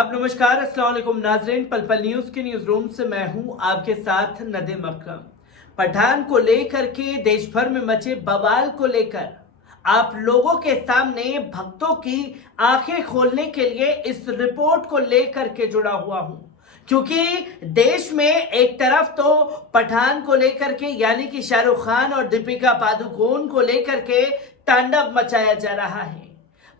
आदाब, नमस्कार, अस्सलाम वालेकुम नाज़रीन। पल पल न्यूज़ के न्यूज़ रूम से मैं हूं आपके साथ नदीम अकरम। पठान को लेकर के देश भर में मचे बवाल को लेकर आप लोगों के सामने भक्तों की आंखें खोलने के लिए इस रिपोर्ट को लेकर के जुड़ा हुआ हूं, क्योंकि देश में एक तरफ तो पठान को लेकर के यानी कि शाहरुख खान और दीपिका पादुकोण को लेकर के तांडव मचाया जा रहा है,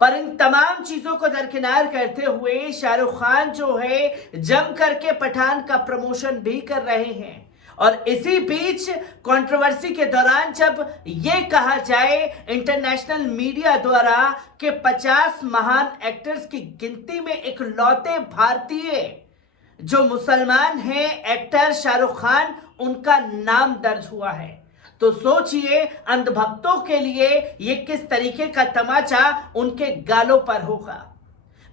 पर इन तमाम चीजों को दरकिनार करते हुए शाहरुख खान जो है जम करके पठान का प्रमोशन भी कर रहे हैं। और इसी बीच कंट्रोवर्सी के दौरान जब ये कहा जाए इंटरनेशनल मीडिया द्वारा कि 50 महान एक्टर्स की गिनती में इकलौते भारतीय जो मुसलमान हैं एक्टर शाहरुख खान, उनका नाम दर्ज हुआ है, तो सोचिए अंधभक्तों के लिए ये किस तरीके का तमाचा उनके गालों पर होगा।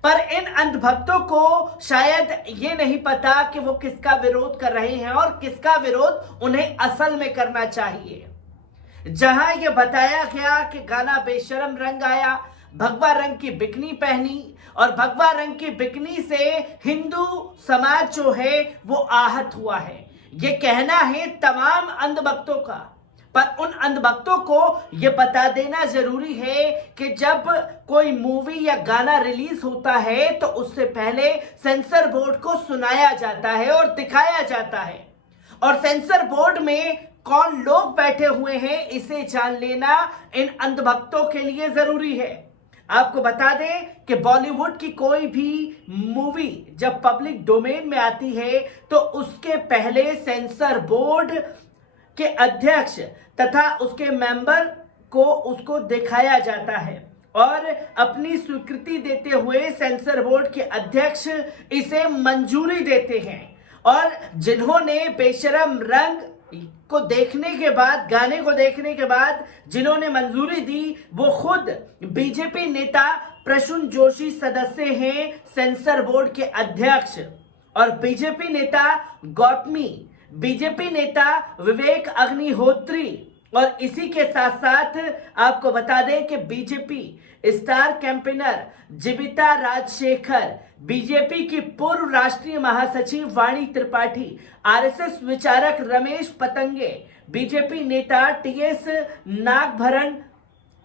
पर इन अंधभक्तों को शायद ये नहीं पता कि वो किसका विरोध कर रहे हैं और किसका विरोध उन्हें असल में करना चाहिए। जहां ये बताया गया कि गाना बेशरम रंग आया, भगवा रंग की बिकनी पहनी और भगवा रंग की बिकनी से हिंदू समाज जो है वो आहत हुआ है, ये कहना है तमाम अंधभक्तों का। पर उन अंधभक्तों को यह बता देना जरूरी है कि जब कोई मूवी या गाना रिलीज होता है तो उससे पहले सेंसर बोर्ड को सुनाया जाता है और दिखाया जाता है, और सेंसर बोर्ड में कौन लोग बैठे हुए हैं इसे जान लेना इन अंधभक्तों के लिए जरूरी है। आपको बता दें कि बॉलीवुड की कोई भी मूवी जब पब्लिक डोमेन में आती है तो उसके पहले सेंसर बोर्ड के अध्यक्ष तथा उसके मेंबर को उसको दिखाया जाता है और अपनी स्वीकृति देते हुए सेंसर बोर्ड के अध्यक्ष इसे मंजूरी देते हैं। और जिन्होंने बेशरम रंग को देखने के बाद, गाने को देखने के बाद जिन्होंने मंजूरी दी, वो खुद बीजेपी नेता प्रसून जोशी सदस्य हैं सेंसर बोर्ड के अध्यक्ष, और बीजेपी नेता गौतमी, बीजेपी नेता विवेक अग्निहोत्री, और इसी के साथ साथ आपको बता दें कि बीजेपी स्टार कैंपेनर जीविता राजशेखर, बीजेपी की पूर्व राष्ट्रीय महासचिव वाणी त्रिपाठी, आरएसएस विचारक रमेश पतंगे, बीजेपी नेता टीएस नागभरण,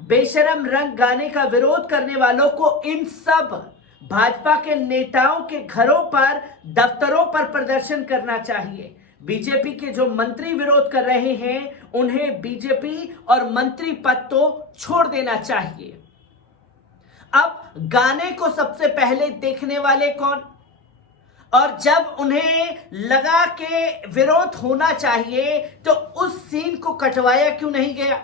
बेशरम रंग गाने का विरोध करने वालों को इन सब भाजपा के नेताओं के घरों पर, दफ्तरों पर प्रदर्शन करना चाहिए। बीजेपी के जो मंत्री विरोध कर रहे हैं उन्हें बीजेपी और मंत्री पद तो छोड़ देना चाहिए। अब गाने को सबसे पहले देखने वाले कौन, और जब उन्हें लगा कि विरोध होना चाहिए तो उस सीन को कटवाया क्यों नहीं गया।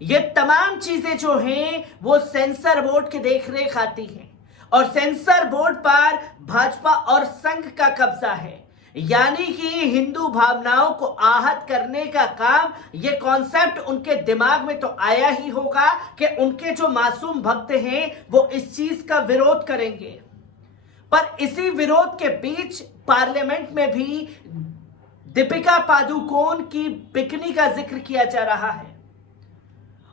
ये तमाम चीजें जो हैं वो सेंसर बोर्ड की देखरेख आती हैं, और सेंसर बोर्ड पर भाजपा और संघ का कब्जा है, यानी कि हिंदू भावनाओं को आहत करने का काम, ये कॉन्सेप्ट उनके दिमाग में तो आया ही होगा कि उनके जो मासूम भक्त हैं वो इस चीज का विरोध करेंगे। पर इसी विरोध के बीच पार्लियामेंट में भी दीपिका पादुकोण की बिकनी का जिक्र किया जा रहा है,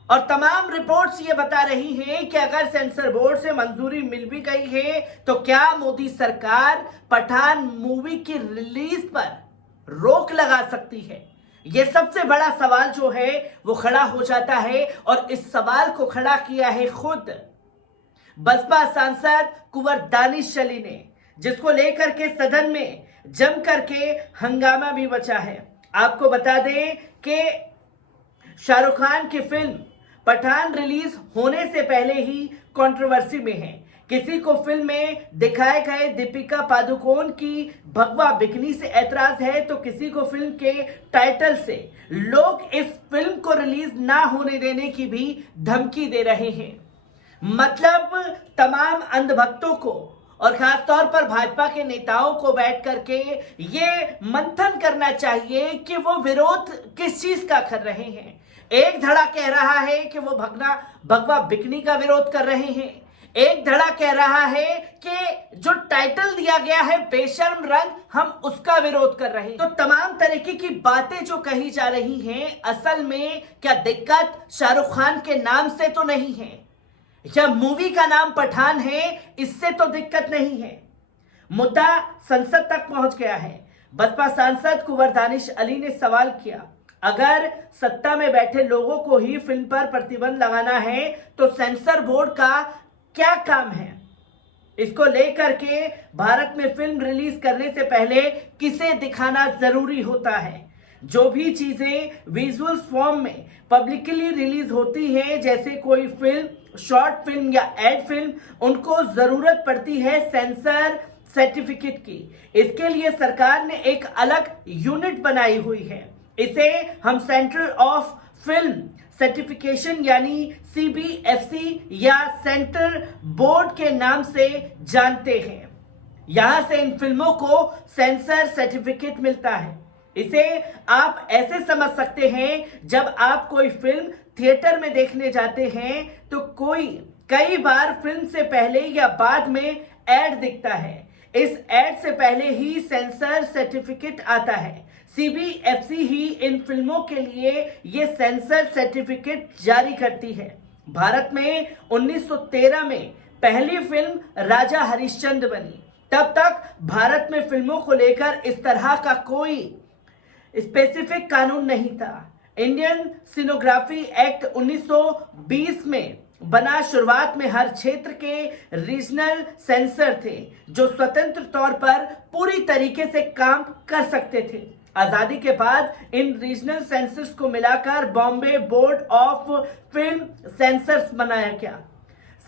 और तमाम रिपोर्ट्स ये बता रही हैं कि अगर सेंसर बोर्ड से मंजूरी मिल भी गई है तो क्या मोदी सरकार पठान मूवी की रिलीज पर रोक लगा सकती है। यह सबसे बड़ा सवाल जो है वो खड़ा हो जाता है, और इस सवाल को खड़ा किया है खुद बसपा सांसद कुंवर दानिश अली ने, जिसको लेकर के सदन में जम करके हंगामा भी मचा है। आपको बता दें कि शाहरुख खान की फिल्म पठान रिलीज होने से पहले ही कंट्रोवर्सी में है। किसी को फिल्म में दिखाए गए दीपिका पादुकोण की भगवा बिकनी से ऐतराज है, तो किसी को फिल्म के टाइटल से लोग इस फिल्म को रिलीज ना होने देने की भी धमकी दे रहे हैं। मतलब तमाम अंधभक्तों को और खासतौर पर भाजपा के नेताओं को बैठ करके ये मंथन करना चाहिए कि वो विरोध किस चीज का कर रहे हैं। एक धड़ा कह रहा है कि वो भगवा बिकनी का विरोध कर रहे हैं, एक धड़ा कह रहा है कि जो टाइटल दिया गया है बेशर्म रंग, हम उसका विरोध कर रहे हैं। तो तमाम तरीके की बातें जो कही जा रही हैं, असल में क्या दिक्कत शाहरुख खान के नाम से तो नहीं है, या मूवी का नाम पठान है इससे तो दिक्कत नहीं है। मुद्दा संसद तक पहुंच गया है। बसपा सांसद कुंवर दानिश अली ने सवाल किया, अगर सत्ता में बैठे लोगों को ही फिल्म पर प्रतिबंध लगाना है तो सेंसर बोर्ड का क्या काम है? इसको लेकर के भारत में फिल्म रिलीज करने से पहले किसे दिखाना जरूरी होता है? जो भी चीजें विजुअल फॉर्म में पब्लिकली रिलीज होती हैं, जैसे कोई फिल्म, शॉर्ट फिल्म या एड फिल्म, उनको जरूरत पड़ती है सेंसर सर्टिफिकेट की। इसके लिए सरकार ने एक अलग यूनिट बनाई हुई है। इसे हम सेंटर ऑफ फिल्म सर्टिफिकेशन यानी CBFC या सेंटर बोर्ड के नाम से जानते हैं। यहां से इन फिल्मों को सेंसर सर्टिफिकेट मिलता है। इसे आप ऐसे समझ सकते हैं, जब आप कोई फिल्म थिएटर में देखने जाते हैं तो कई बार फिल्म से पहले या बाद में एड दिखता है। इस एड से पहले ही सेंसर सर्टिफिकेट आता है। CBFC ही इन फिल्मों के लिए ये सेंसर सर्टिफिकेट जारी करती है। भारत में 1913 में पहली फिल्म राजा हरिश्चंद्र बनी। तब तक भारत में फिल्मों को लेकर इस तरह का कोई स्पेसिफिक कानून नहीं था। इंडियन सिनेमोग्राफी एक्ट 1920 में बना। शुरुआत में हर क्षेत्र के रीजनल सेंसर थे जो स्वतंत्र तौर पर पूरी तरीके से काम कर सकते थे। आजादी के बाद इन रीजनल सेंसर्स को मिलाकर Bombay board of film sensors बनाया गया।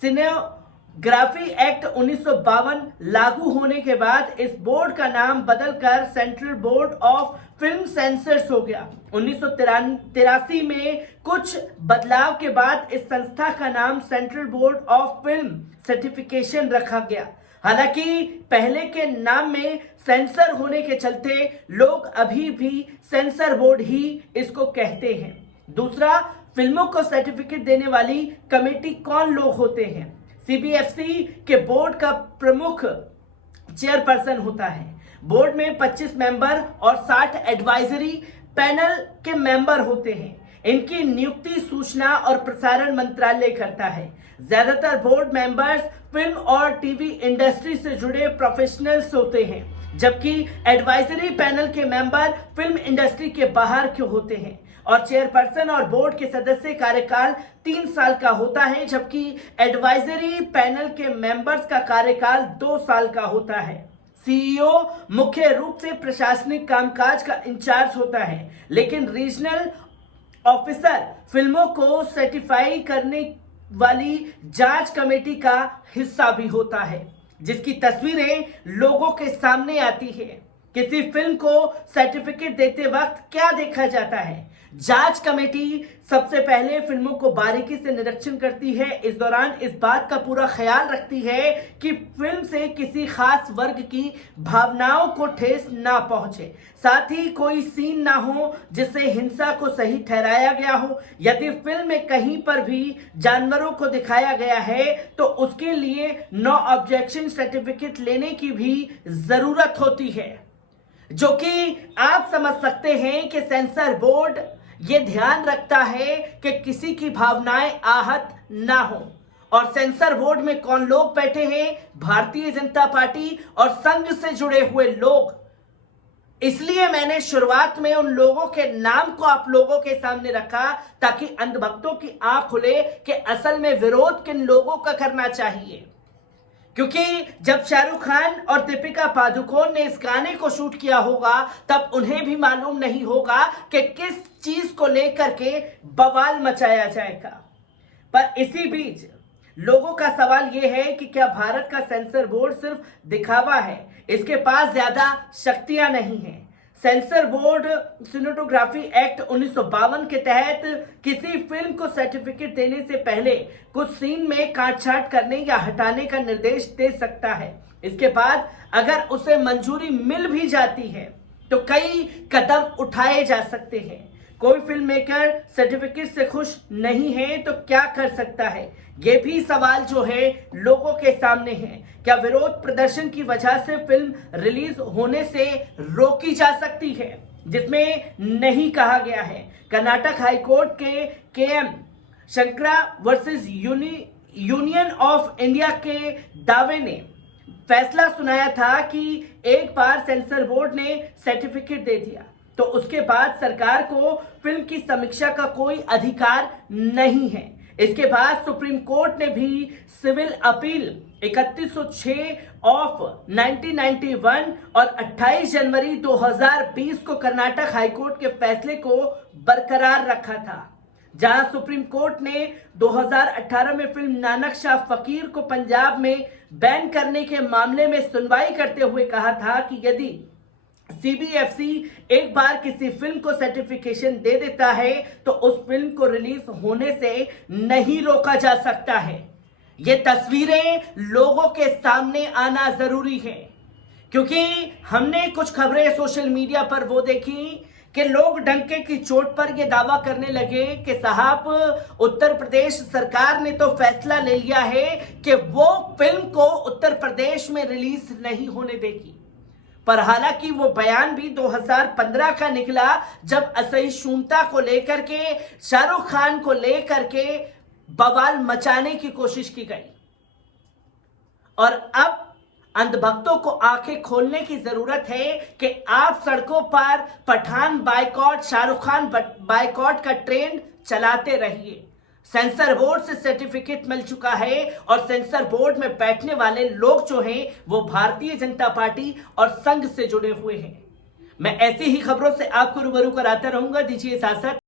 सिनेमोग्राफी एक्ट 1952 लागू होने के बाद इस बोर्ड का नाम बदलकर central board of film sensors हो गया। 1983 में कुछ बदलाव के बाद इस संस्था का नाम central board of film certification रखा गया। हालांकि पहले के नाम में सेंसर होने के चलते लोग अभी भी सेंसर बोर्ड ही इसको कहते हैं। दूसरा, फिल्मों को सर्टिफिकेट देने वाली कमेटी कौन लोग होते हैं? CBFC के बोर्ड का प्रमुख चेयरपर्सन होता है। बोर्ड में 25 मेंबर और 60 एडवाइजरी पैनल के मेंबर होते हैं। इनकी नियुक्ति सूचना और प्रसारण मंत्रालय करता है। ज्यादातर बोर्ड मेंबर्स फिल्म और टीवी इंडस्ट्री से जुड़े प्रोफेशनल्स होते हैं, जबकि एडवाइजरी पैनल के मेंबर फिल्म इंडस्ट्री के बाहर के होते हैं। और चेयरपर्सन और बोर्ड के सदस्य कार्यकाल 3 साल का होता है, जबकि एडवाइजरी पैनल के मेंबर्स का कार्यकाल 2 साल का होता है। CEO मुख्य रूप से प्रशासनिक कामकाज का इंचार्ज होता है, लेकिन रीजनल ऑफिसर फिल्मों को सर्टिफाई करने वाली जांच कमेटी का हिस्सा भी होता है, जिसकी तस्वीरें लोगों के सामने आती है। किसी फिल्म को सर्टिफिकेट देते वक्त क्या देखा जाता है? जांच कमेटी सबसे पहले फिल्मों को बारीकी से निरीक्षण करती है। इस दौरान इस बात का पूरा ख्याल रखती है कि फिल्म से किसी खास वर्ग की भावनाओं को ठेस ना पहुंचे, साथ ही कोई सीन ना हो जिससे हिंसा को सही ठहराया गया हो। यदि फिल्म में कहीं पर भी जानवरों को दिखाया गया है तो उसके लिए नो ऑब्जेक्शन सर्टिफिकेट लेने की भी जरूरत होती है, जो कि आप समझ सकते हैं कि सेंसर बोर्ड ये ध्यान रखता है कि किसी की भावनाएं आहत ना हो। और सेंसर बोर्ड में कौन लोग बैठे हैं? भारतीय जनता पार्टी और संघ से जुड़े हुए लोग। इसलिए मैंने शुरुआत में उन लोगों के नाम को आप लोगों के सामने रखा, ताकि अंधभक्तों की आंख खुले कि असल में विरोध किन लोगों का करना चाहिए। क्योंकि जब शाहरुख खान और दीपिका पादुकोण ने इस गाने को शूट किया होगा, तब उन्हें भी मालूम नहीं होगा कि किस चीज को लेकर के बवाल मचाया जाएगा। पर इसी बीच लोगों का सवाल यह है कि क्या भारत का सेंसर बोर्ड सिर्फ दिखावा है? इसके पास ज्यादा शक्तियां नहीं हैं। सेंसर बोर्ड सिनेमेटोग्राफी एक्ट 1952 के तहत किसी फिल्म को सर्टिफिकेट देने से पहले कुछ सीन में काटछाट करने या हटाने का निर्देश दे सकता है। इसके बाद अगर उसे मंजूरी मिल भी जाती है तो कई कदम उठाए जा सकते हैं। कोई फिल्म मेकर सर्टिफिकेट से खुश नहीं है तो क्या कर सकता है? ये भी सवाल जो है लोगों के सामने है। क्या विरोध प्रदर्शन की वजह से फिल्म रिलीज होने से रोकी जा सकती है? जिसमें नहीं कहा गया है। कर्नाटक हाईकोर्ट के KM Shankara versus union of India के दावे ने फैसला सुनाया था कि एक बार सेंसर बोर्ड ने सर्टिफिकेट दे दिया तो उसके बाद सरकार को फिल्म की समीक्षा का कोई अधिकार नहीं है। इसके बाद सुप्रीम कोर्ट ने भी सिविल अपील 3106 ऑफ 1991 और 28 जनवरी 2020 को कर्नाटक हाईकोर्ट के फैसले को बरकरार रखा था, जहां सुप्रीम कोर्ट ने 2018 में फिल्म नानक शाह फकीर को पंजाब में बैन करने के मामले में सुनवाई करते हुए कहा था कि यदि सीबीएफसी एक बार किसी फिल्म को सर्टिफिकेशन दे देता है तो उस फिल्म को रिलीज होने से नहीं रोका जा सकता है। ये तस्वीरें लोगों के सामने आना जरूरी है, क्योंकि हमने कुछ खबरें सोशल मीडिया पर वो देखी कि लोग डंके की चोट पर यह दावा करने लगे कि साहब उत्तर प्रदेश सरकार ने तो फैसला ले लिया है कि वो फिल्म को उत्तर प्रदेश में रिलीज नहीं होने देगी। पर हालांकि वो बयान भी 2015 का निकला, जब असहिष्णुता को लेकर के शाहरुख खान को लेकर के बवाल मचाने की कोशिश की गई। और अब अंधभक्तों को आंखें खोलने की जरूरत है कि आप सड़कों पर पठान बायकॉट, शाहरुख खान बायकॉट का ट्रेंड चलाते रहिए। सेंसर बोर्ड से सर्टिफिकेट मिल चुका है और सेंसर बोर्ड में बैठने वाले लोग जो हैं वो भारतीय जनता पार्टी और संघ से जुड़े हुए हैं। मैं ऐसी ही खबरों से आपको रूबरू कराता रहूंगा। दीजिए इजाजत।